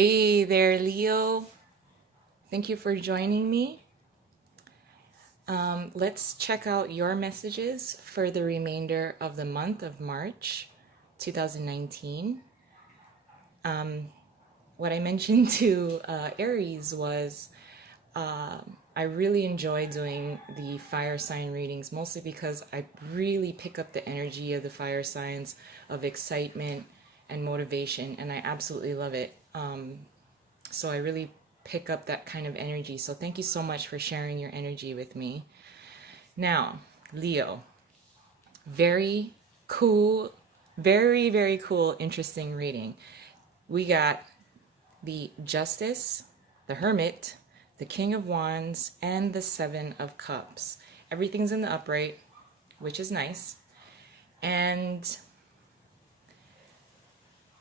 Hey there, Leo. Thank you for joining me. Let's check out your messages for the remainder of the month of March 2019. What I mentioned to Aries was I really enjoy doing the fire sign readings, mostly because I really pick up the energy of the fire signs of excitement and motivation, and I absolutely love it. So I really pick up that kind of energy. So thank you so much for sharing your energy with me. Now, Leo, very cool, very cool, interesting reading. We got the Justice, the Hermit, the King of Wands, and the Seven of Cups. Everything's in the upright, which is nice. And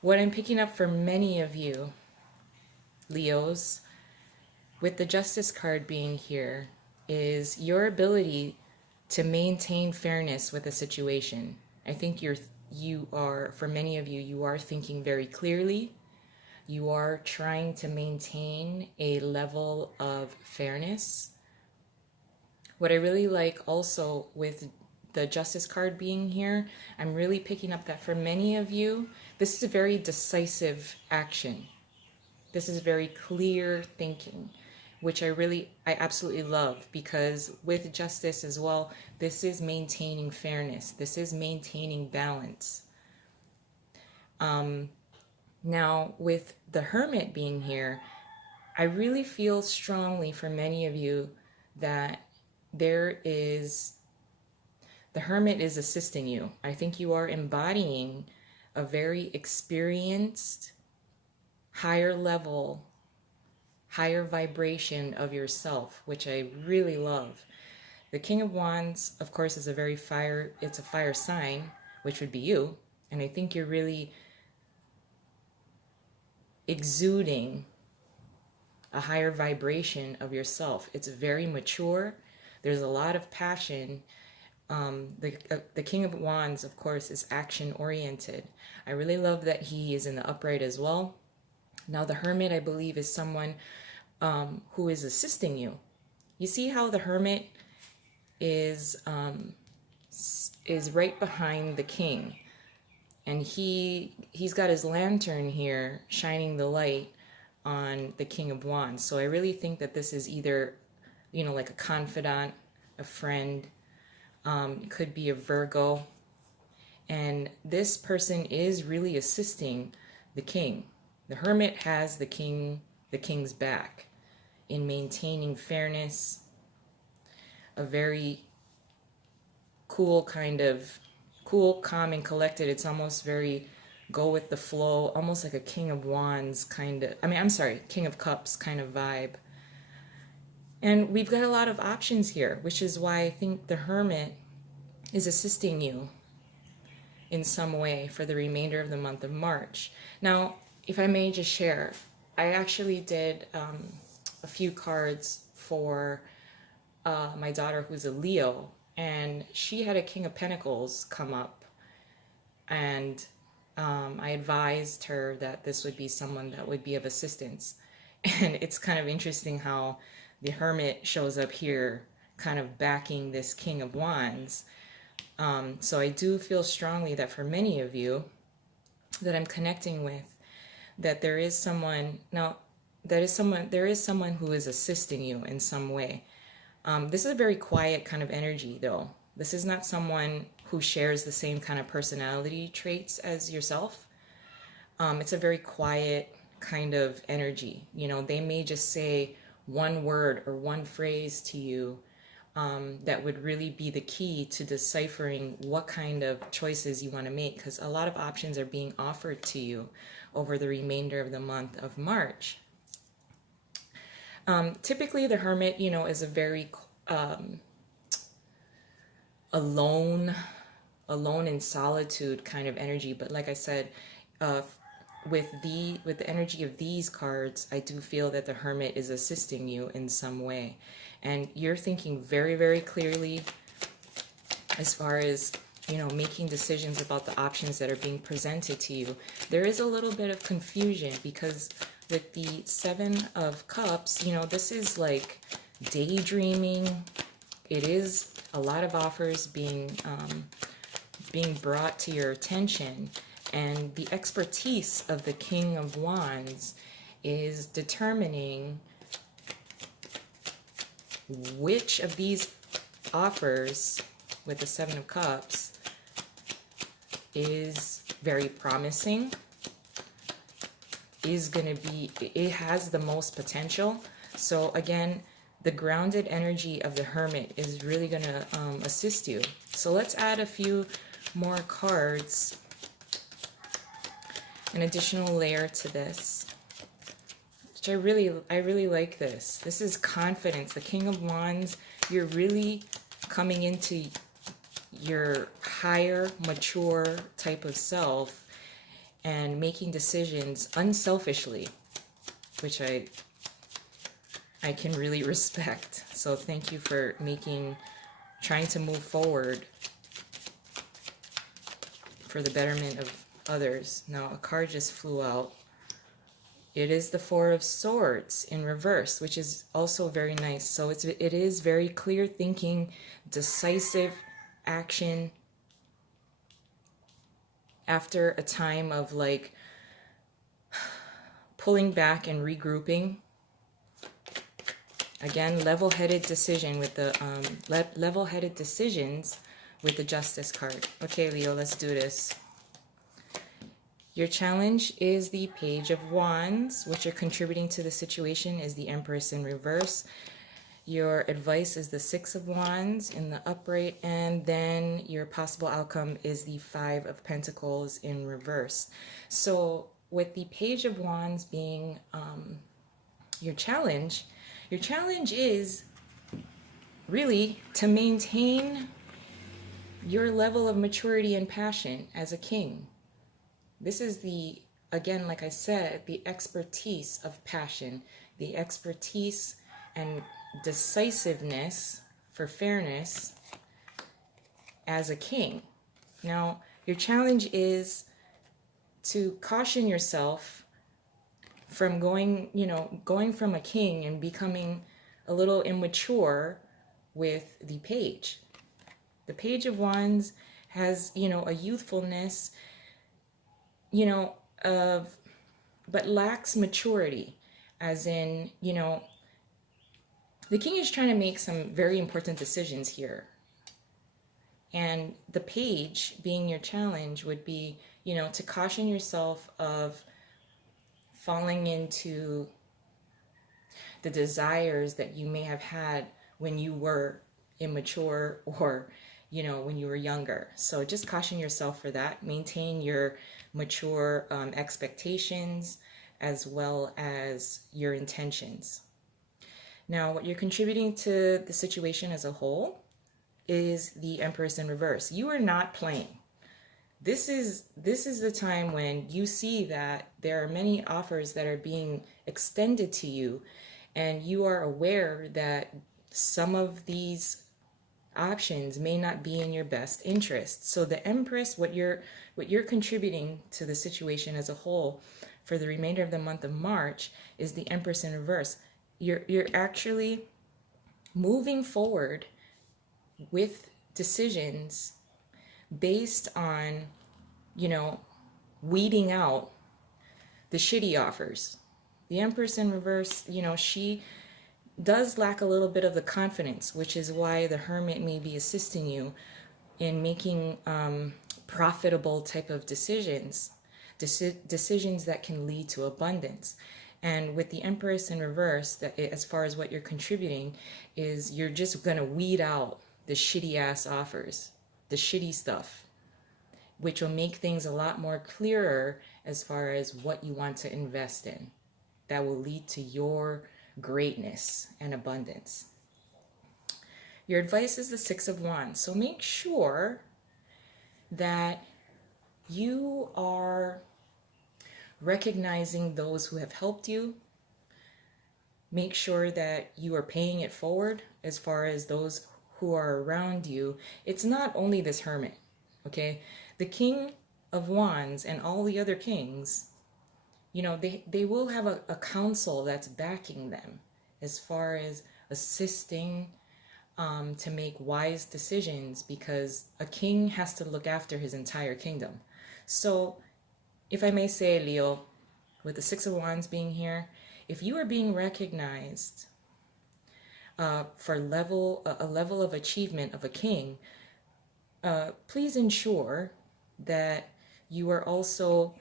what I'm picking up for many of you, Leos, with the Justice card being here, is your ability to maintain fairness with a situation. I think you are, for many of you, you are thinking very clearly. You are trying to maintain a level of fairness. What I really like also with the Justice card being here, I'm really picking up that for many of you, this is a very decisive action. This is very clear thinking, which I absolutely love, because with justice as well, this is maintaining fairness. This is maintaining balance. Now, with the Hermit being here, I really feel strongly for many of you that the Hermit is assisting you. I think you are embodying a very experienced, higher level, higher vibration of yourself, which I really love. The King of Wands, of course, is it's a fire sign, which would be you. And I think you're really exuding a higher vibration of yourself. It's very mature. There's a lot of passion. The King of Wands, of course, is action oriented. I really love that he is in the upright as well. Now, the Hermit, I believe, is someone who is assisting you. You see how the Hermit is right behind the King, and he's got his lantern here shining the light on the King of Wands. So I really think that this is either, like a confidant, a friend. It could be a Virgo, and this person is really assisting the King. The Hermit has the King's back in maintaining fairness, a very cool, calm and collected. It's almost very go with the flow, almost like a King of Wands King of Cups kind of vibe. And we've got a lot of options here, which is why I think the Hermit is assisting you in some way for the remainder of the month of March. Now, if I may just share, I actually did a few cards for my daughter, who's a Leo, and she had a King of Pentacles come up, and I advised her that this would be someone that would be of assistance. And it's kind of interesting how the Hermit shows up here kind of backing this King of Wands. So I do feel strongly that for many of you that I'm connecting with, that there is someone who is assisting you in some way. This is a very quiet kind of energy, though. This is not someone who shares the same kind of personality traits as yourself. It's a very quiet kind of energy. They may just say one word or one phrase to you that would really be the key to deciphering what kind of choices you want to make, because a lot of options are being offered to you over the remainder of the month of March. Typically, the Hermit, is a very alone in solitude kind of energy. But like I said, with the energy of these cards, I do feel that the Hermit is assisting you in some way, and you're thinking very clearly as far as making decisions about the options that are being presented to you. There is a little bit of confusion because with the Seven of Cups, this is like daydreaming. It is a lot of offers being brought to your attention, and the expertise of the King of Wands is determining which of these offers with the Seven of Cups is very promising, is going to be, it has the most potential. So again, the grounded energy of the Hermit is really going to assist you. So let's add a few more cards, an additional layer to this, which I really like this. This is confidence. The King of Wands, you're really coming into your higher, mature type of self and making decisions unselfishly, which I can really respect. So thank you for trying to move forward for the betterment of others. Now a card just flew out. It is the Four of Swords in reverse, which is also very nice. So it is very clear thinking, decisive action after a time of like pulling back and regrouping. Again, level-headed decision with the level-headed decisions with the Justice card. Okay, Leo, let's do this. Your challenge is the Page of Wands. What you're contributing to the situation is the Empress in reverse. Your advice is the Six of Wands in the upright, and then your possible outcome is the Five of Pentacles in reverse. So with the Page of Wands being your challenge is really to maintain your level of maturity and passion as a king. This is the, again, like I said, the expertise of passion, the expertise and decisiveness for fairness as a king. Now, your challenge is to caution yourself from going from a king and becoming a little immature with the Page. The Page of Wands has, a youthfulness, but lacks maturity, as in, the king is trying to make some very important decisions here. And the Page being your challenge would be, to caution yourself of falling into the desires that you may have had when you were immature or, when you were younger. So just caution yourself for that. Maintain your mature expectations as well as your intentions. Now, what you're contributing to the situation as a whole is the Empress in reverse. You are not playing. This is the time when you see that there are many offers that are being extended to you, and you are aware that some of these options may not be in your best interest. So the Empress, what you're contributing to the situation as a whole for the remainder of the month of March is the Empress in reverse. You're actually moving forward with decisions based on, weeding out the shitty offers. The Empress in reverse, she does lack a little bit of the confidence, which is why the Hermit may be assisting you in making profitable type of decisions that can lead to abundance. And with the Empress in reverse, as far as what you're contributing is, you're just going to weed out the shitty ass offers, the shitty stuff, which will make things a lot more clearer as far as what you want to invest in. That will lead to your greatness and abundance. Your advice is the Six of Wands. So make sure that you are recognizing those who have helped you. Make sure that you are paying it forward as far as those who are around you. It's not only this Hermit, okay? The King of Wands and all the other kings, they will have a council that's backing them as far as assisting to make wise decisions, because a king has to look after his entire kingdom. So, if I may say, Leo, with the Six of Wands being here, if you are being recognized for a level of achievement of a king, please ensure that you are also,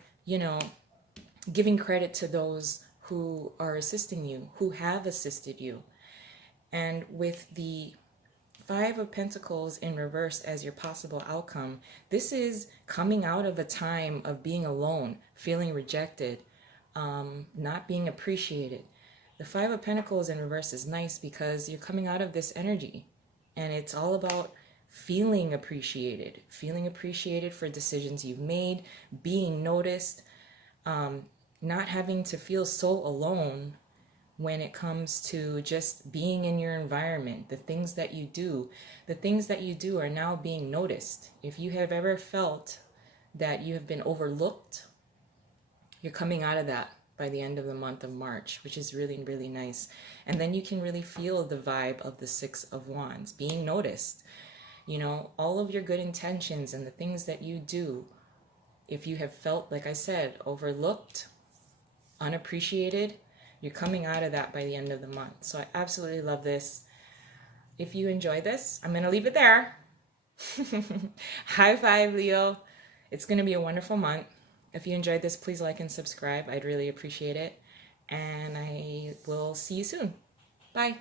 giving credit to those who are assisting you, who have assisted you. And with the Five of Pentacles in reverse as your possible outcome, this is coming out of a time of being alone, feeling rejected, not being appreciated. The Five of Pentacles in reverse is nice because you're coming out of this energy, and it's all about feeling appreciated for decisions you've made, being noticed, not having to feel so alone when it comes to just being in your environment. The things that you do are now being noticed. If you have ever felt that you have been overlooked, you're coming out of that by the end of the month of March, which is really, really nice. And then you can really feel the vibe of the Six of Wands, being noticed. All of your good intentions and the things that you do, if you have felt, like I said, overlooked, unappreciated, you're coming out of that by the end of the month. So I absolutely love this. If you enjoy this, I'm going to leave it there. High five, Leo. It's going to be a wonderful month. If you enjoyed this, please like and subscribe. I'd really appreciate it. And I will see you soon. Bye.